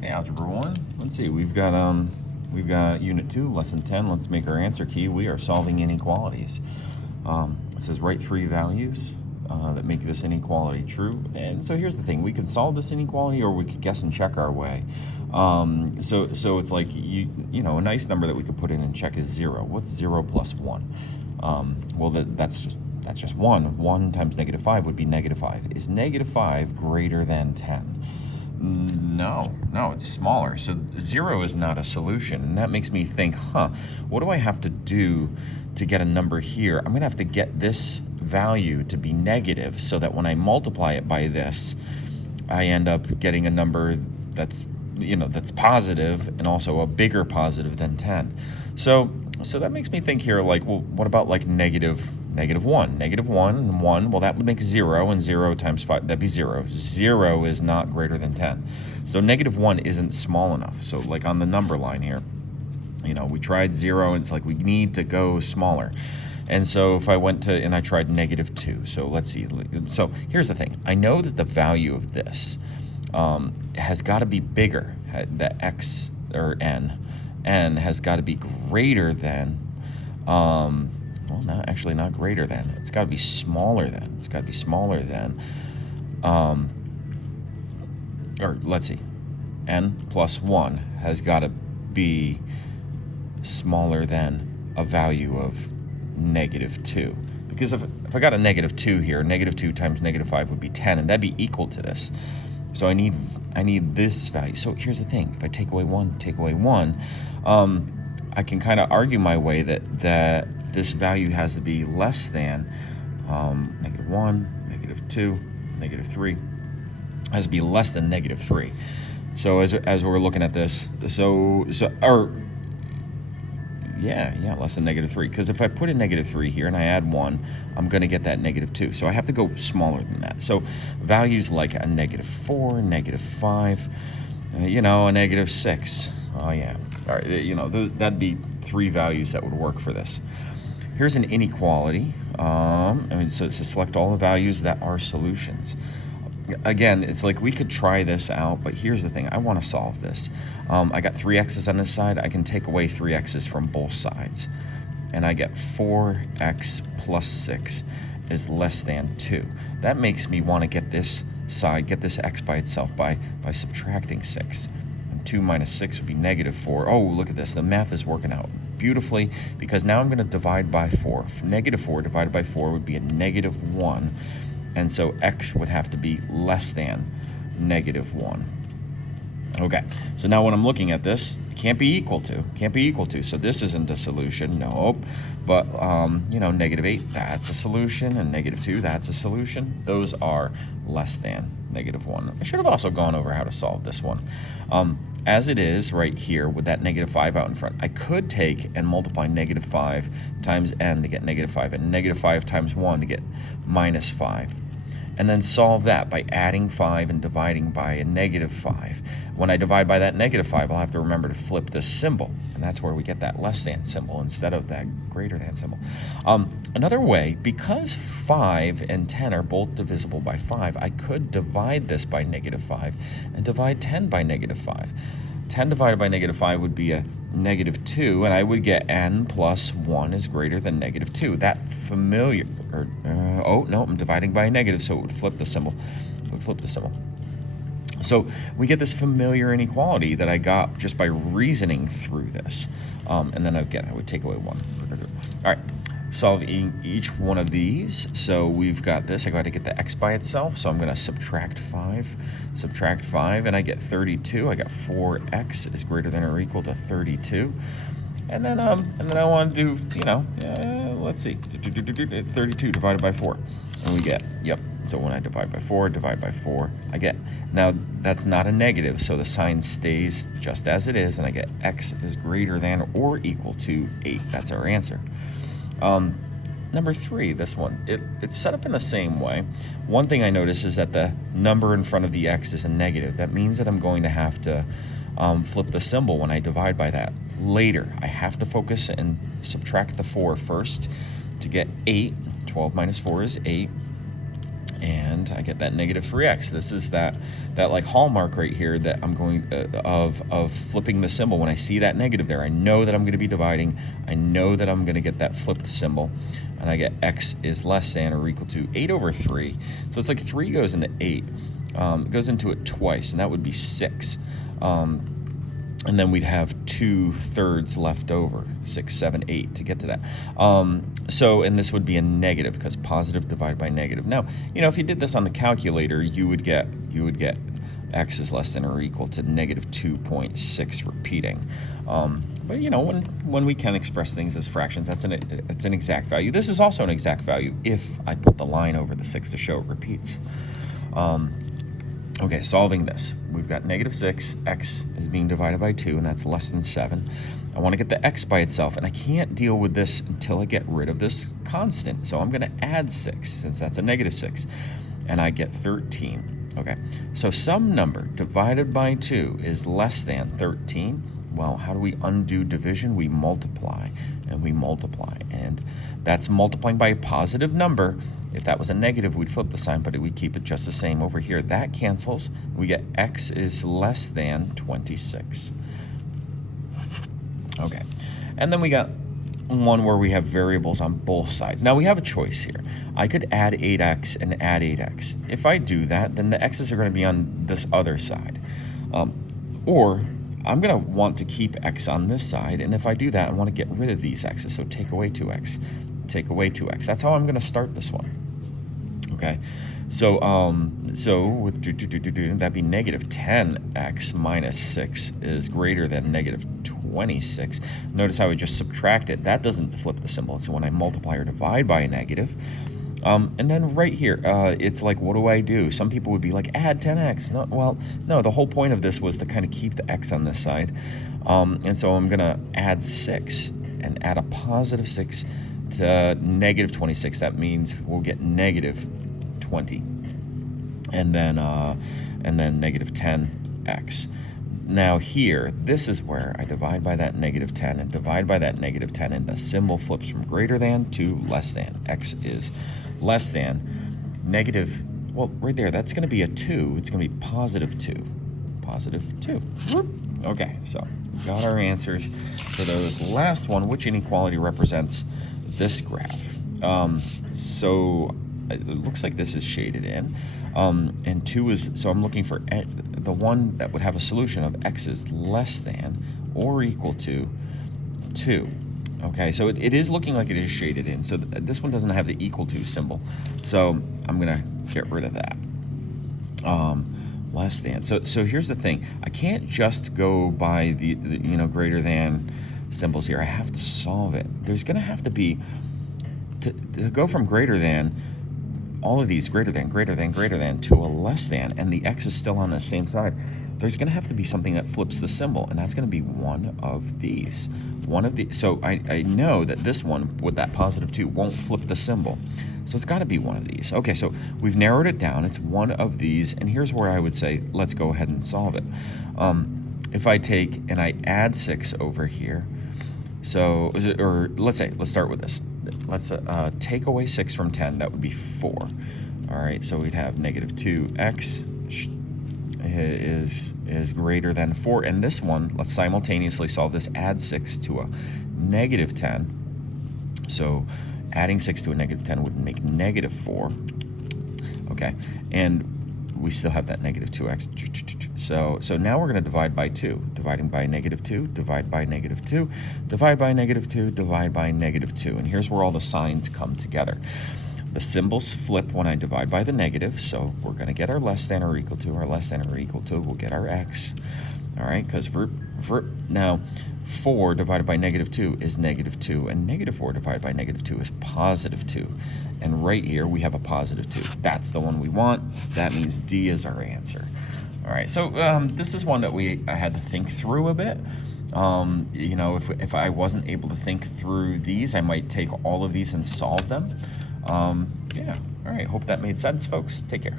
Hey, Algebra 1. Let's see, we've got Unit 2, Lesson 10. Let's make our answer key. We are solving inequalities. It says write three values that make this inequality true. And so here's the thing. We could solve this inequality or we could guess and check our way. So it's like, you know, a nice number that we could put in and check is 0. What's 0 plus 1? Well, that's just 1. 1 times -5 would be -5. Is -5 greater than 10? No, it's smaller. So 0 is not a solution. And that makes me think, what do I have to do to get a number here? I'm going to have to get this value to be negative so that when I multiply it by this, I end up getting a number that's positive and also a bigger positive than 10. So that makes me think here, like, well, what about like negative 1? Negative 1 and 1, well, that would make 0, and 0 times 5, that'd be 0. 0 is not greater than 10. So negative 1 isn't small enough. So like on the number line here, we tried 0, and it's like we need to go smaller. And so if I went to, and I tried negative 2, so let's see. So here's the thing. I know that the value of this has got to be bigger. The x, or n has got to be greater than, well, not greater than. It's got to be smaller than. It's got to be smaller than, or let's see, n plus 1 has got to be smaller than a value of negative 2. Because if I got a negative 2 here, negative 2 times -5 would be 10, and that'd be equal to this. So I need this value. So here's the thing. If I take away 1, I can kind of argue my way that this value has to be less than negative 1, negative 2, negative 3. Has to be less than negative 3. So as we're looking at this, less than negative 3. Because if I put in negative 3 here and I add 1, I'm going to get that negative 2. So I have to go smaller than that. So values like a negative 4, negative 5, a negative 6. Oh, yeah. All right, that'd be 3 values that would work for this. Here's an inequality. So it's to select all the values that are solutions. Again, it's like we could try this out, but here's the thing. I want to solve this. I got 3 x's on this side. I can take away 3 x's from both sides. And I get 4x plus 6 is less than 2. That makes me want to get this side, get this x by itself by subtracting 6. And 2 minus 6 would be negative 4. Oh, look at this. The math is working out beautifully because now I'm going to divide by 4. Negative 4 divided by 4 would be a negative 1. And so x would have to be less than negative 1. Okay, so now when I'm looking at this, can't be equal to. So this isn't a solution, nope. But, negative 8, that's a solution, and negative 2, that's a solution. Those are less than negative 1. I should have also gone over how to solve this one. As it is right here with that negative 5 out in front, I could take and multiply negative 5 times n to get negative 5, and negative 5 times 1 to get minus 5. And then solve that by adding 5 and dividing by a negative 5. When I divide by that negative 5, I'll have to remember to flip this symbol. And that's where we get that less than symbol instead of that greater than symbol. Another way, because 5 and 10 are both divisible by 5, I could divide this by negative 5 and divide 10 by negative 5. 10 divided by negative 5 would be a negative 2, and I would get n plus 1 is greater than negative 2. That familiar, I'm dividing by a negative, so it would flip the symbol. So we get this familiar inequality that I got just by reasoning through this. And then again, I would take away 1. All right, solving each one of these. So we've got this. I got to get the x by itself, so I'm going to subtract 5, and I get 32. I got 4x is greater than or equal to 32. And then I want to do, let's see, 32 divided by 4. And we get, so when I divide by 4, I get, now that's not a negative, so the sign stays just as it is, and I get x is greater than or equal to 8. That's our answer. Number 3, this one, it's set up in the same way. One thing I notice is that the number in front of the x is a negative. That means that I'm going to have to flip the symbol when I divide by that. Later, I have to focus and subtract the 4 first to get 8. 12 minus 4 is 8. and I get that negative 3x. This is that like hallmark right here that I'm going of flipping the symbol. When I see that negative there, I know that I'm going to be dividing. I know that I'm going to get that flipped symbol, and I get x is less than or equal to 8 over 3. So it's like 3 goes into 8. It goes into it twice, and that would be 6. And then we'd have 2/3 left over, 6, 7, 8 to get to that. And this would be a negative because positive divided by negative. Now, if you did this on the calculator, you would get x is less than or equal to negative 2.6 repeating. But when we can express things as fractions, it's an exact value. This is also an exact value if I put the line over the 6 to show it repeats. Okay, solving this. We've got negative 6, x is being divided by 2, and that's less than 7. I want to get the x by itself, and I can't deal with this until I get rid of this constant. So I'm going to add 6, since that's a negative 6, and I get 13. Okay, so some number divided by 2 is less than 13. Well, how do we undo division? We multiply, and we multiply, and that's multiplying by a positive number. If that was a negative, we'd flip the sign, but we keep it just the same over here. That cancels. We get x is less than 26. Okay, and then we got one where we have variables on both sides. Now we have a choice here. I could add 8x and add 8x. If I do that, then the x's are going to be on this other side. Or I'm going to want to keep x on this side, and if I do that, I want to get rid of these x's. So take away 2x, take away 2x. That's how I'm going to start this one. Okay, so with that'd be negative 10x minus 6 is greater than negative 26. Notice how we just subtracted. That doesn't flip the symbol. So when I multiply or divide by a negative, and then right here, it's like, what do I do? Some people would be like, add 10x. No, the whole point of this was to kind of keep the x on this side. And so I'm going to add 6 and add a positive 6 to negative 26. That means we'll get negative 20. And then negative 10x. Now here, this is where I divide by that negative 10 and divide by that negative 10, and the symbol flips from greater than to less than. X is less than negative, well, right there, that's going to be a 2. It's going to be positive 2. Positive 2. Okay, so we got our answers for those. Last one, which inequality represents this graph? So it looks like this is shaded in. And 2 is, so I'm looking for the one that would have a solution of x is less than or equal to 2. Okay, so it is looking like it is shaded in. So this one doesn't have the equal to symbol. So I'm going to get rid of that. Less than. So here's the thing. I can't just go by the greater than symbols here. I have to solve it. There's going to have to be, to go from greater than, all of these greater than to a less than, and the x is still on the same side, there's going to have to be something that flips the symbol, and that's going to be one of these. So I know that this one with that positive 2 won't flip the symbol. So it's got to be one of these. Okay, so we've narrowed it down. It's one of these, and here's where I would say, let's go ahead and solve it. If I take and I add 6 over here, so, let's start with this. Let's take away 6 from 10. That would be 4. All right, so we'd have negative 2x is greater than 4. And this one, let's simultaneously solve this. Add 6 to a negative 10. So adding 6 to a negative 10 would make negative 4. Okay, and we still have that negative 2x. So now we're going to divide by 2. Dividing by negative 2, divide by negative 2, divide by negative 2, divide by negative 2. And here's where all the signs come together. The symbols flip when I divide by the negative, so we're going to get our less than or equal to. Our less than or equal to, we'll get our x. All right, because now 4 divided by negative 2 is negative 2, and negative 4 divided by negative 2 is positive 2. And right here, we have a positive 2. That's the one we want. That means D is our answer. All right, so this is one that I had to think through a bit. If I wasn't able to think through these, I might take all of these and solve them. Yeah, all right, hope that made sense, folks. Take care.